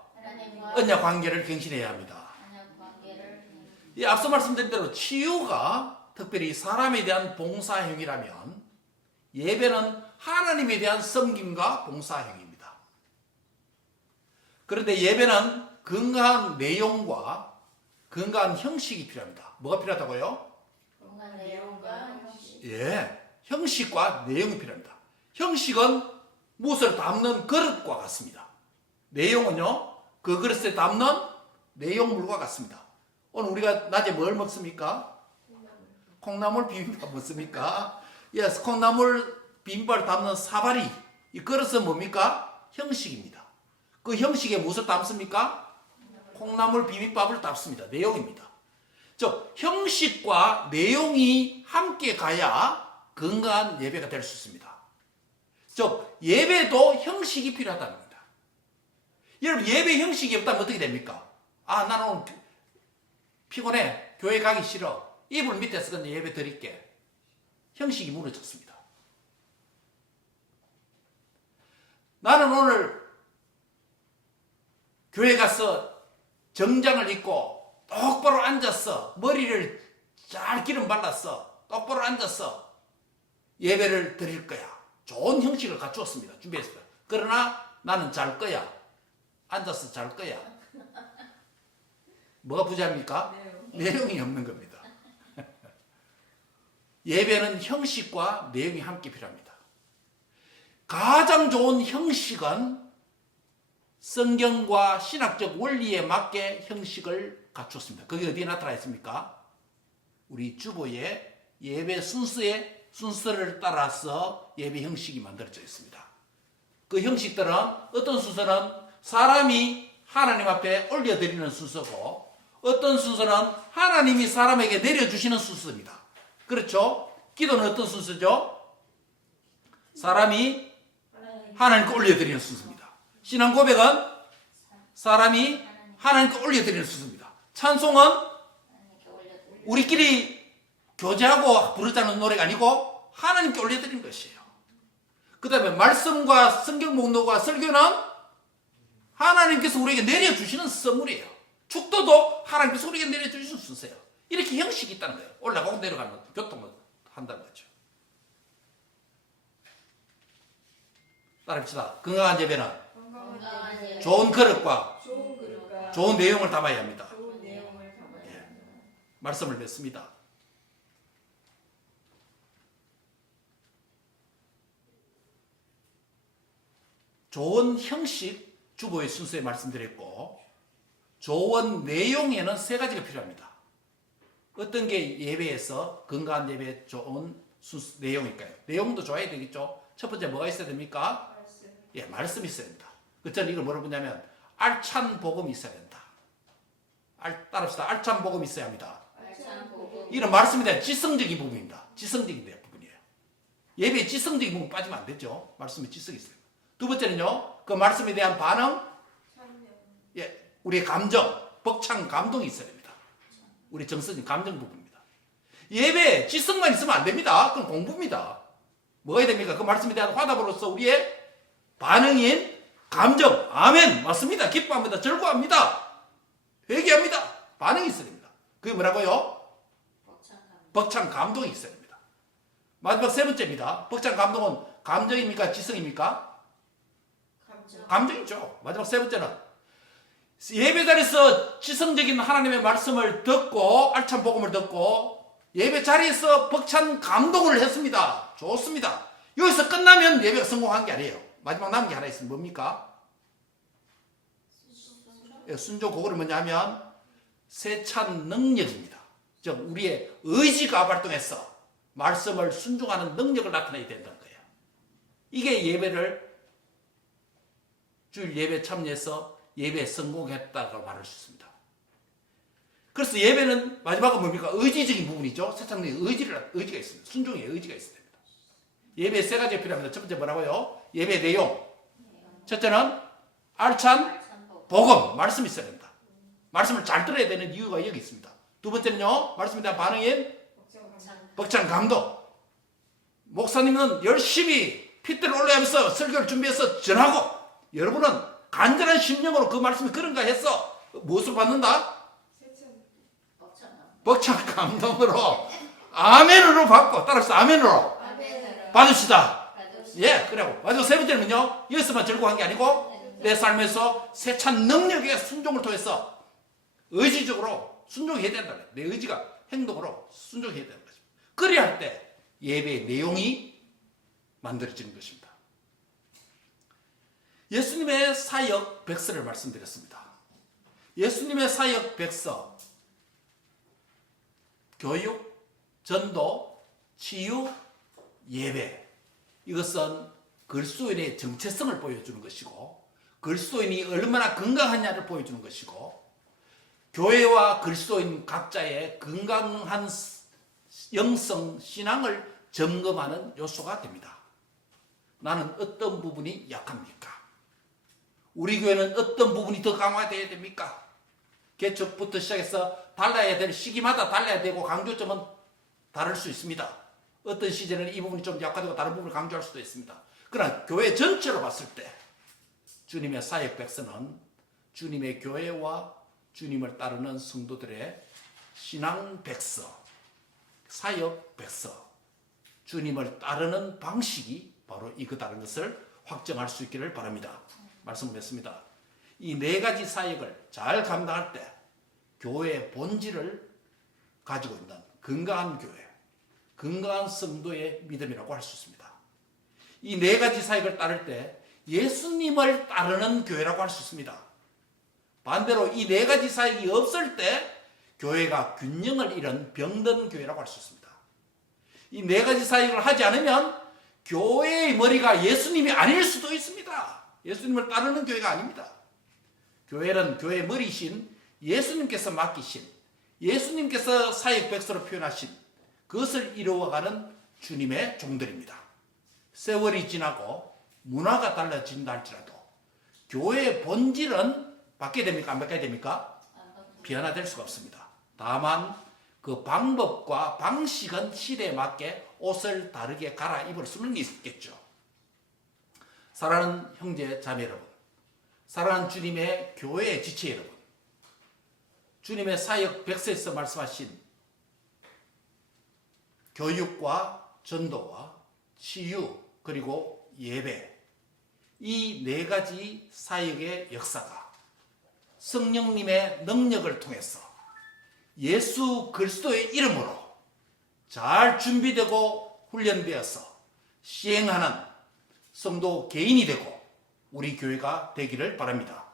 언약 관계를 갱신해야 합니다. 이 앞서 말씀드린 대로 치유가 특별히 사람에 대한 봉사행위라면 예배는 하나님에 대한 섬김과 봉사행위입니다. 그런데 예배는 건강한 내용과 건강한 형식이 필요합니다. 뭐가 필요하다고요? 건강한 내용과 형식. 예, 형식과 내용이 필요합니다. 형식은 무엇을 담는 그릇과 같습니다. 내용은요, 그 그릇에 담는 내용물과 같습니다. 오늘 우리가 낮에 뭘 먹습니까? 콩나물 비빔밥 먹습니까? 예, 콩나물 비빔밥을 담는 사발이, 이 그릇은 뭡니까? 형식입니다. 그 형식에 무엇을 담습니까? 콩나물 비빔밥을 담습니다. 내용입니다. 즉, 형식과 내용이 함께 가야 건강한 예배가 될 수 있습니다. 즉, 예배도 형식이 필요하다는 겁니다. 여러분, 예배 형식이 없다면 어떻게 됩니까? 아, 나는 오늘 피곤해. 교회 가기 싫어. 이불 밑에서 그냥 예배 드릴게. 형식이 무너졌습니다. 나는 오늘 교회 가서 정장을 입고 똑바로 앉았어. 머리를 잘 기름 발랐어. 똑바로 앉았어. 예배를 드릴 거야. 좋은 형식을 갖추었습니다. 준비했습니다. 그러나 나는 잘 거야. 앉아서 잘 거야. 뭐가 부재합니까? 내용이 없는 겁니다. 예배는 형식과 내용이 함께 필요합니다. 가장 좋은 형식은 성경과 신학적 원리에 맞게 형식을 갖추었습니다. 그게 어디에 나타나 있습니까? 우리 주보의 예배 순서를 따라서 예배 형식이 만들어져 있습니다. 그 형식들은 어떤 순서는 사람이 하나님 앞에 올려드리는 순서고, 어떤 순서는 하나님이 사람에게 내려주시는 순서입니다. 그렇죠? 기도는 어떤 순서죠? 사람이 하나님께 올려드리는 순서입니다. 신앙 고백은 사람이 하나님께 올려드리는 순서입니다. 찬송은 우리끼리 교제하고 부르자는 노래가 아니고 하나님께 올려드리는 것이에요. 그 다음에 말씀과 성경 목록과 설교는 하나님께서 우리에게 내려주시는 선물이에요. 축도도 하나님께서 우리에게 내려주시는 순서예요. 이렇게 형식이 있다는 거예요. 올라가고 내려가는 교통을 한다는 거죠. 따라합시다. 건강한 예배는 좋은 그릇과 좋은 내용을 담아야 합니다. 말씀을 맺습니다. 좋은 형식 주보의 순서에 말씀드렸고 좋은 내용에는 세 가지가 필요합니다. 어떤 게 예배에서 건강한 예배에 좋은 내용일까요? 내용도 좋아야 되겠죠. 첫 번째 뭐가 있어야 됩니까? 예, 말씀이 있어야 됩니다. 저는 이걸 뭐라고 부르냐면 알찬 복음이 있어야 된다. 따라합시다. 알찬 복음이 있어야 합니다. 이런 말씀에 대한 지성적인 부분입니다. 지성적인 부분이에요. 예배에 지성적인 부분 빠지면 안 되죠. 말씀에 지성이 있어요. 두 번째는요, 그 말씀에 대한 반응, 예, 우리의 감정, 벅찬 감동이 있어야 됩니다. 우리 정서적인 감정 부분입니다. 예배에 지성만 있으면 안 됩니다. 그건 공부입니다. 뭐가 해야 됩니까? 그 말씀에 대한 화답으로서 우리의 반응인 감정, 아멘, 맞습니다. 기뻐합니다. 즐거워합니다. 회개합니다. 반응이 있어야 됩니다. 그게 뭐라고요? 벅찬 감동이 있어야 됩니다. 마지막 세 번째입니다. 벅찬 감동은 감정입니까? 지성입니까? 감정이죠. 마지막 세 번째는 예배 자리에서 지성적인 하나님의 말씀을 듣고 알찬 복음을 듣고 예배 자리에서 벅찬 감동을 했습니다. 좋습니다. 여기서 끝나면 예배가 성공한 게 아니에요. 마지막 남은 게 하나 있으면 뭡니까? 순종. 그거는 뭐냐면 세찬 능력입니다. 즉 우리의 의지가 발동해서 말씀을 순종하는 능력을 나타내야 된다는 거예요. 이게 예배를 주일 예배 참여해서 예배에 성공했다고 말할 수 있습니다. 그래서 예배는 마지막은 뭡니까? 의지적인 부분이죠. 세찬 능력, 의지가 있습니다. 순종의 의지가 있어야 됩니다. 예배에 세 가지가 필요합니다. 첫 번째 뭐라고요? 예배 내용. 첫째는 알찬 복음, 말씀이 있어야 된다. 말씀을 잘 들어야 되는 이유가 여기 있습니다. 두 번째는요, 말씀에 대한 반응인 벅찬 감동. 목사님은 열심히 핏대를 올려면서 설교를 준비해서 전하고 여러분은 간절한 심령으로 그 말씀이 그런가 해서 무엇을 받는다? 벅찬 감동으로 아멘으로 받고 따라서 아멘으로 받읍시다. 예, 그래요. 마지막 세 번째는요, 여기서만 즐거워한 게 아니고 내 삶에서 세찬 능력의 순종을 통해서 의지적으로 순종해야 된다. 내 의지가 행동으로 순종해야 되는 것입니다. 그래야 할 때 예배의 내용이 만들어지는 것입니다. 예수님의 사역 백서를 말씀드렸습니다. 예수님의 사역 백서, 교육, 전도, 치유, 예배. 이것은 그리스도인의 정체성을 보여주는 것이고 그리스도인이 얼마나 건강하냐를 보여주는 것이고 교회와 그리스도인 각자의 건강한 영성 신앙을 점검하는 요소가 됩니다. 나는 어떤 부분이 약합니까? 우리 교회는 어떤 부분이 더 강화되어야 됩니까? 개척부터 시작해서 달라야 될 시기마다 달라야 되고 강조점은 다를 수 있습니다. 어떤 시즌에는 이 부분이 좀 약화되고 다른 부분을 강조할 수도 있습니다. 그러나 교회 전체로 봤을 때 주님의 사역 백서는 주님의 교회와 주님을 따르는 성도들의 신앙 백서, 사역 백서, 주님을 따르는 방식이 바로 이거다라는 것을 확정할 수 있기를 바랍니다. 말씀을 맺습니다. 이 네 가지 사역을 잘 감당할 때 교회의 본질을 가지고 있는 건강한 교회, 건강한 성도의 믿음이라고 할 수 있습니다. 이 네 가지 사역을 따를 때 예수님을 따르는 교회라고 할 수 있습니다. 반대로 이 네 가지 사역이 없을 때 교회가 균형을 잃은 병든 교회라고 할 수 있습니다. 이 네 가지 사역을 하지 않으면 교회의 머리가 예수님이 아닐 수도 있습니다. 예수님을 따르는 교회가 아닙니다. 교회는 교회의 머리이신 예수님께서 맡기신, 예수님께서 사역 백서로 표현하신 그것을 이루어가는 주님의 종들입니다. 세월이 지나고 문화가 달라진다 할지라도 교회의 본질은 바뀌어야 됩니까? 안 바뀌어야 됩니까? 변화될 수가 없습니다. 다만 그 방법과 방식은 시대에 맞게 옷을 다르게 갈아입을 수는 있겠죠. 사랑하는 형제 자매 여러분, 사랑하는 주님의 교회의 지체 여러분, 주님의 사역 백서에서 말씀하신 교육과 전도와 치유 그리고 예배, 이 네 가지 사역의 역사가 성령님의 능력을 통해서 예수 그리스도의 이름으로 잘 준비되고 훈련되어서 시행하는 성도 개인이 되고 우리 교회가 되기를 바랍니다.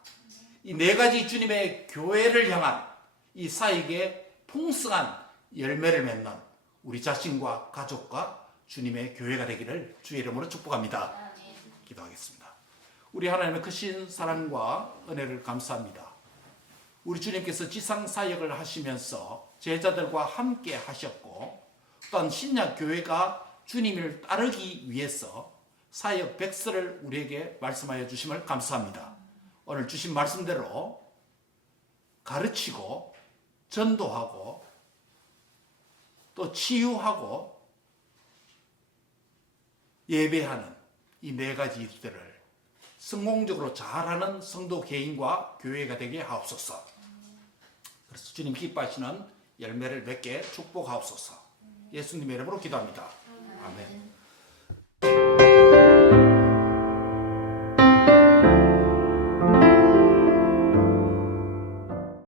이 네 가지 주님의 교회를 향한 이 사역의 풍성한 열매를 맺는 우리 자신과 가족과 주님의 교회가 되기를 주의 이름으로 축복합니다. 기도하겠습니다. 우리 하나님의 크신 사랑과 은혜를 감사합니다. 우리 주님께서 지상 사역을 하시면서 제자들과 함께 하셨고 또한 신약 교회가 주님을 따르기 위해서 사역 백서를 우리에게 말씀하여 주심을 감사합니다. 오늘 주신 말씀대로 가르치고 전도하고 또 치유하고 예배하는 이 네 가지 일들을 성공적으로 잘하는 성도 개인과 교회가 되게 하옵소서. 그래서 주님 기뻐하시는 열매를 맺게 축복하옵소서. 예수님의 이름으로 기도합니다. 아멘.